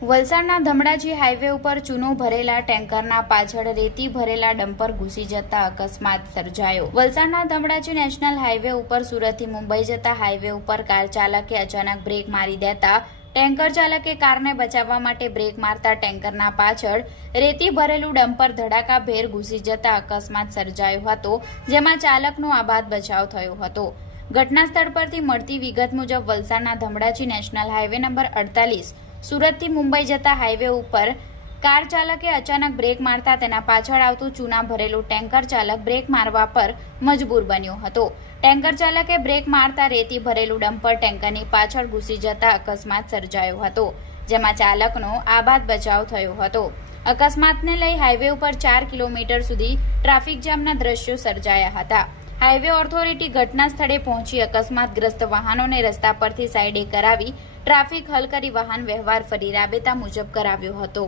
વલસાડના ધમડાજી હાઈવે ઉપર ચૂનો ભરેલા ટેન્કરના પાછળ રેતી ભરેલા ડમ્પર ઘૂસી જતા અકસ્માત સર્જાયો. વલસાડના ધમડાજી નેશનલ હાઈવે ઉપર સુરતથી મુંબઈ જતા હાઈવે ઉપર કાર ચાલકે અચાનક બ્રેક મારી દેતા ટેન્કર ચાલકે કારને બચાવવા માટે બ્રેક મારતા ટેન્કરના પાછળ રેતી ભરેલું ડમ્પર ધડાકાભેર ઘૂસી જતા અકસ્માત સર્જાયો હતો, જેમાં ચાલકનો આબાદ બચાવ થયો હતો. ઘટના સ્થળ પરથી મળતી વિગત મુજબ વલસાડના ધમડાજી નેશનલ હાઈવે નંબર અડતાલીસ સુરતથી મુંબઈ જતા હાઈવે ઉપર કાર ચાલકે અચાનક બ્રેક મારતા તેના પાછળ આવતું ચૂના ભરેલું ટેન્કર ચાલક બ્રેક મારવા પર મજબૂર બન્યો હતો. ટેન્કર ચાલકે બ્રેક મારતા રેતી ભરેલું ડમ્પર ટેન્કરની પાછળ ઘૂસી જતા અકસ્માત સર્જાયો હતો, જેમાં ચાલકનો આબાદ બચાવ થયો હતો. અકસ્માતને લઈ હાઈવે ઉપર ચાર કિલોમીટર સુધી ટ્રાફિક જામના દ્રશ્યો સર્જાયા હતા. હાઈવે ઓથોરિટી ઘટના સ્થળે પહોંચી અકસ્માતગ્રસ્ત વાહનોને રસ્તા પરથી સાઈડે કરાવી ટ્રાફિક હલ કરી વાહન વ્યવહાર ફરી રાબેતા મુજબ કરાવ્યો હતો.